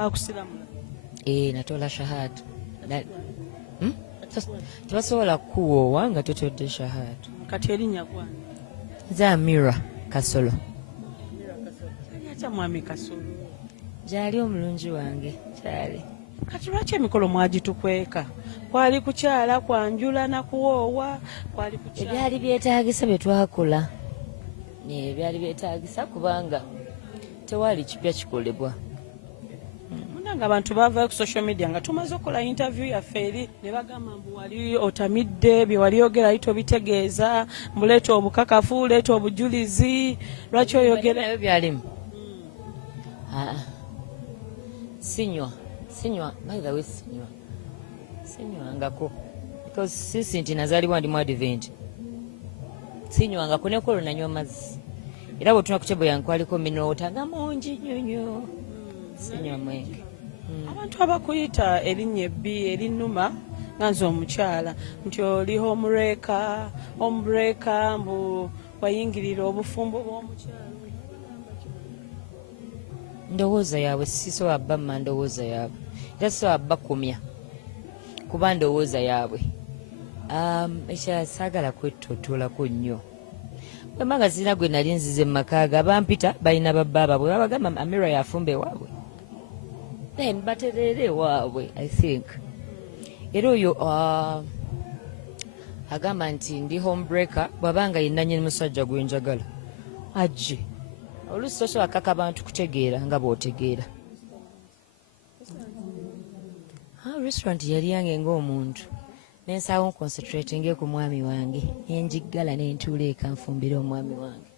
bakusiramula natola shahada tebasobola kukuwoowa nga totodde shahada. Kati erinnya gwani? Nze Amira Kasolo. Yakya mwami Kasolo gyali omulungi wange kyali. Kati lwaki emikolo mwagitukweka? Kwali kukyala, kwanjula na kuwoowa, kwali kukyala? Ebyali byetaagisa bye twakola, byali byetaagisa kubanga tewali kipya kikolebwa. Nga abantu bava ku social media nga tumaze okola interview yaffe eri ne bagamba mbu wali otamidde bye wali oyogera ito bitegeeza mbu leeta obukakafu leeta obujulizi lwaki oyogera ebyo byalimu. Sinywa by the way sinywangako because sisi nti nazaalibwa ndi mu advent sinywangako nekolo nanywa mazzi era bwe tuna ku tebo yange kwaliko minota mungi nnyo sinywa mwenge. Abantu abakuyita erinnya ebbi erinnuma nga nze omukyala nti oli homebreaker mbu wayingirira obufumbo bw'omukyala. Ndowooza yaabwe sisobola bamma ndowooza yaabwe era sisobola bakumya kuba ndowooza yaabwe. Ekirala saagala kwettotoolako nnyo. Bwe magazina gwe nali nzize mu maka ge abampita balina babbaaba bwe babagamba Amira yafumba ewaabwe then baterere ewaabwe I think. Era oyo agamba nti ndi homebreaker bw'abanga yenna nnyini musajja gwe njagala ajje. Oluusi tosobola kaka bantu kutegeera nga bw'otegeera. Restaurant yali yange ng'omuntu nensaawo nconcentratinge ku mwami wange nenjiggala nentuula eka nfumbira omwami wange.